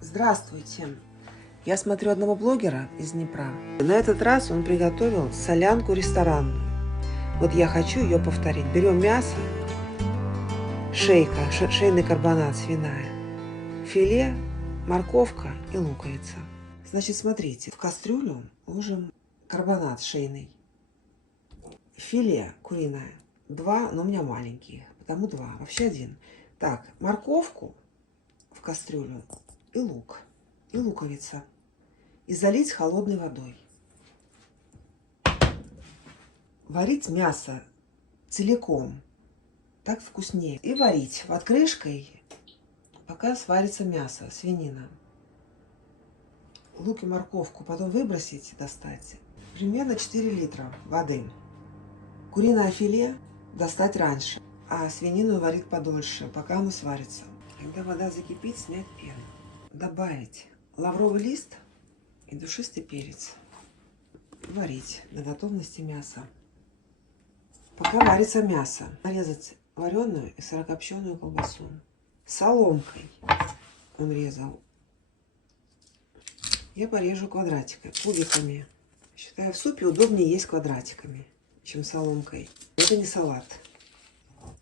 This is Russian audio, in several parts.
Здравствуйте! Я смотрю одного блогера из Днепра. На этот раз он приготовил солянку ресторанную. Вот я хочу ее повторить. Берем мясо, шейка, шейный карбонат свиная, филе, морковка и луковица. Значит, смотрите, в кастрюлю ложим карбонат шейный, филе куриное, 2, но у меня маленькие, потому 2, вообще 1. Так, морковку в кастрюлю и лук, и луковица. И залить холодной водой. Варить мясо целиком, так вкуснее. И варить под крышкой, пока сварится мясо, свинина. Лук и морковку потом выбросить, достать. Примерно 4 литра воды. Куриное филе достать раньше, а свинину варить подольше, пока оно сварится. Когда вода закипит, снять пену. Добавить лавровый лист и душистый перец. Варить до готовности мяса. Пока варится мясо, нарезать вареную и сырокопченую колбасу. Соломкой он резал. Я порежу квадратиками, кубиками. Считаю, в супе удобнее есть квадратиками, чем соломкой. Это не салат.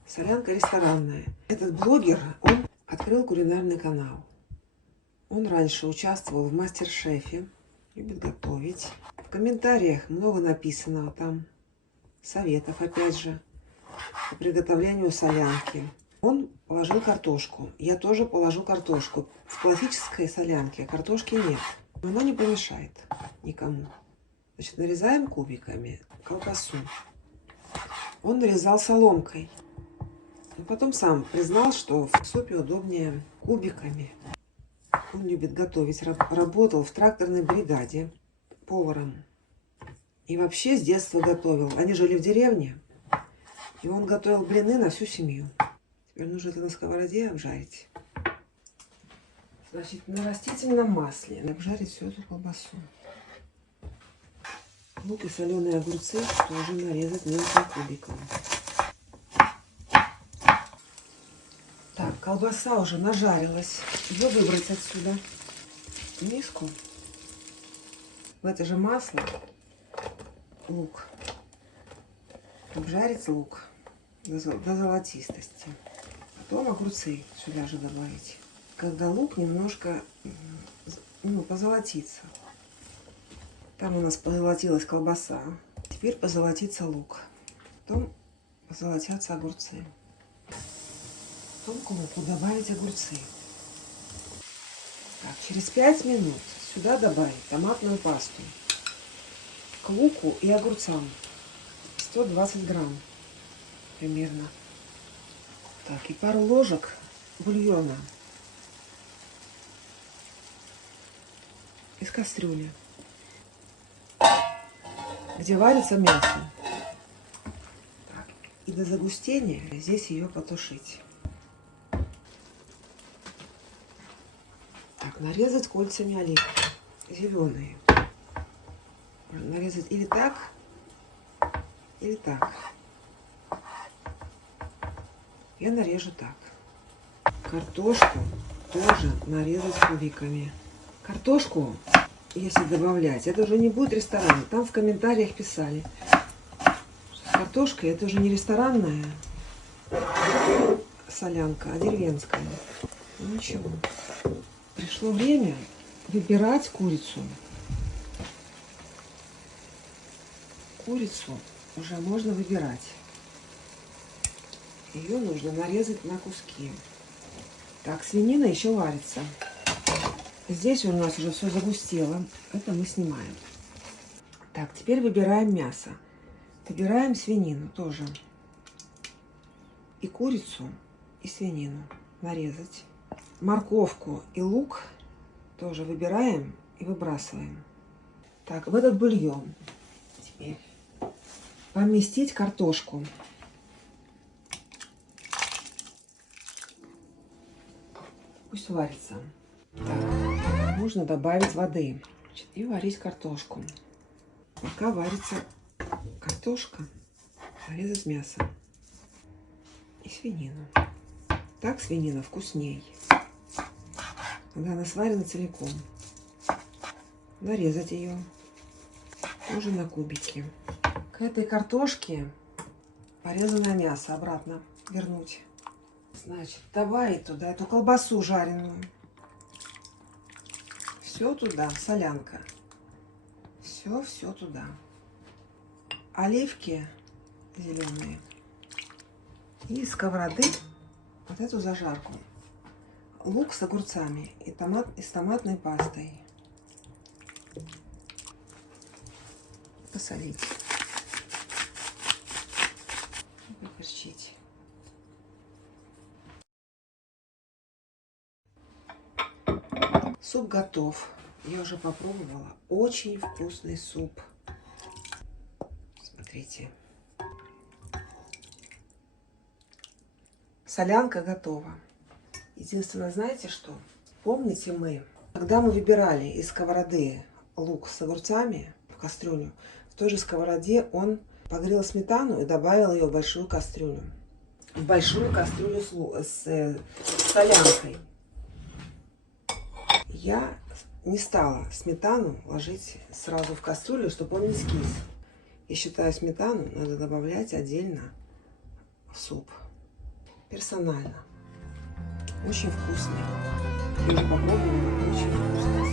Солянка ресторанная. Этот блогер, он открыл кулинарный канал. Он раньше участвовал в мастер-шефе, любит готовить. В комментариях много написано там, советов опять же, по приготовлению солянки. Он положил картошку, я тоже положу картошку. В классической солянке картошки нет, но она не помешает никому. Значит, нарезаем кубиками колбасу. Он нарезал соломкой. Но потом сам признал, что в супе удобнее кубиками. Он любит готовить, работал в тракторной бригаде поваром. И вообще с детства готовил. Они жили в деревне, и он готовил блины на всю семью. Теперь нужно это на сковороде обжарить. Значит, на растительном масле обжарить всю эту колбасу. Лук и соленые огурцы тоже нарезать мелким кубиком. Так, колбаса уже нажарилась. Ее выбрать отсюда в миску. В это же масло лук. Обжарить лук до золотистости. Потом огурцы сюда же добавить. Когда лук немножко позолотится. Там у нас позолотилась колбаса. Теперь позолотится лук. Потом позолотятся огурцы. Потом к луку добавить огурцы. Так, через 5 минут сюда добавить томатную пасту. К луку и огурцам 120 грамм примерно. Так, и пару ложек бульона из кастрюли, где варится мясо. Так, и до загустения здесь ее потушить. Так, нарезать кольцами оливки зеленые. Можно нарезать или так, или так. Я нарежу так. Картошку тоже нарезать кубиками. Картошку, если добавлять, это уже не будет ресторан. Там в комментариях писали, что картошка это уже не ресторанная солянка, а деревенская. Ну ничего. Пришло время выбирать курицу. Курицу уже можно выбирать. Ее нужно нарезать на куски. Так, свинина еще варится. Здесь у нас уже все загустело. Это мы снимаем. Так, теперь выбираем мясо. Выбираем свинину тоже. И курицу, и свинину нарезать. Морковку и лук тоже выбираем и выбрасываем. Так, в этот бульон теперь поместить картошку. Пусть варится. Так, нужно добавить воды и варить картошку. Пока варится картошка, нарезать мясо и свинину. Так свинина вкусней. когда она сварена целиком. Нарезать ее тоже на кубики. К этой картошке порезанное мясо обратно вернуть. Значит, давай туда эту колбасу жареную. Все туда, солянка. Все туда. Оливки зеленые. И из сковороды вот эту зажарку. Лук с огурцами и с томатной пастой. Посолить. И поперчить. Суп готов. Я уже попробовала. Очень вкусный суп. Смотрите. Солянка готова. Единственное, знаете что? Помните когда мы выбирали из сковороды лук с огурцами в кастрюлю, в той же сковороде он погрел сметану и добавил ее в большую кастрюлю. В большую кастрюлю с солянкой. Я не стала сметану ложить сразу в кастрюлю, чтобы он не скис. Я считаю, сметану надо добавлять отдельно в суп. Персонально. Очень вкусный. Я уже попробовала, очень вкусный.